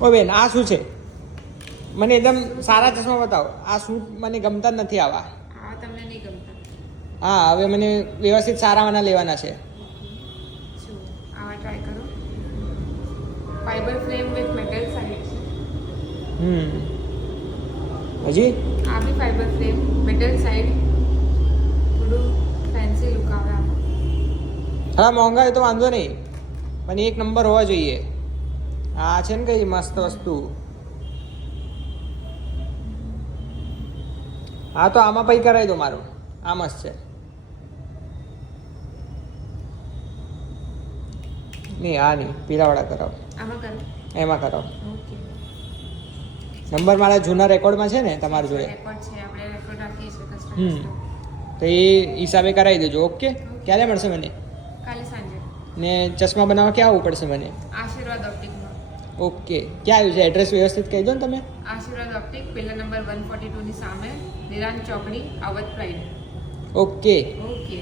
ઓ બેન આ શું છે? મને એકદમ સારા ચશ્મા બતાવો. આ શૂટ મને ગમતા જ નથી આવા. આ તમને નહીં ગમતા? હા, હવે મને વ્યવસ્થિત સારાવાના લેવાના છે. જો આવા ટ્રાય કરો. Fibre frame with metal side છે. હજી આ બી ફાઈબર ફ્રેમ મેટલ સાઇડ, થોડું ફેન્સી લુક આવે આમાં. હા, મોંઘા તો વાંધો નહીં, પણ એક નંબર હોવા જોઈએ. આ છે ને કઈ મસ્ત વસ્તુ. હા, તો આમાં પૈ કરાવી દો મારું. આ મસ્ત છે. નહીં, આ નહીં, પીળાવાળા કરાવો. આમાં કરો. એમાં કરાવો. ઓકે. નંબર મારા જૂના રેકોર્ડમાં છે ને તમારી જોડે. રેકોર્ડ છે, આપણે રેકોર્ડ રાખીએ છીએ કસ્ટમર. તો એ હિસાબે કરાવી દેજો. ઓકે. ક્યારે મળશે મને? કાલે સાંજે. ને ચશ્મા બનાવવા ક્યાં આવવું પડશે મને? આશીર્વાદ ઓપ્ટિકમાં. ઓકે. ક્યાં આવ્યું છે? એડ્રેસ વ્યવસ્થિત કહી દો ને તમે. આશીર્વાદ ઓપ્ટિક, પિલર નંબર 142 ની સામે, નિરાંત ચોકડી, આવત પ્રાઇડ. ઓકે. ઓકે.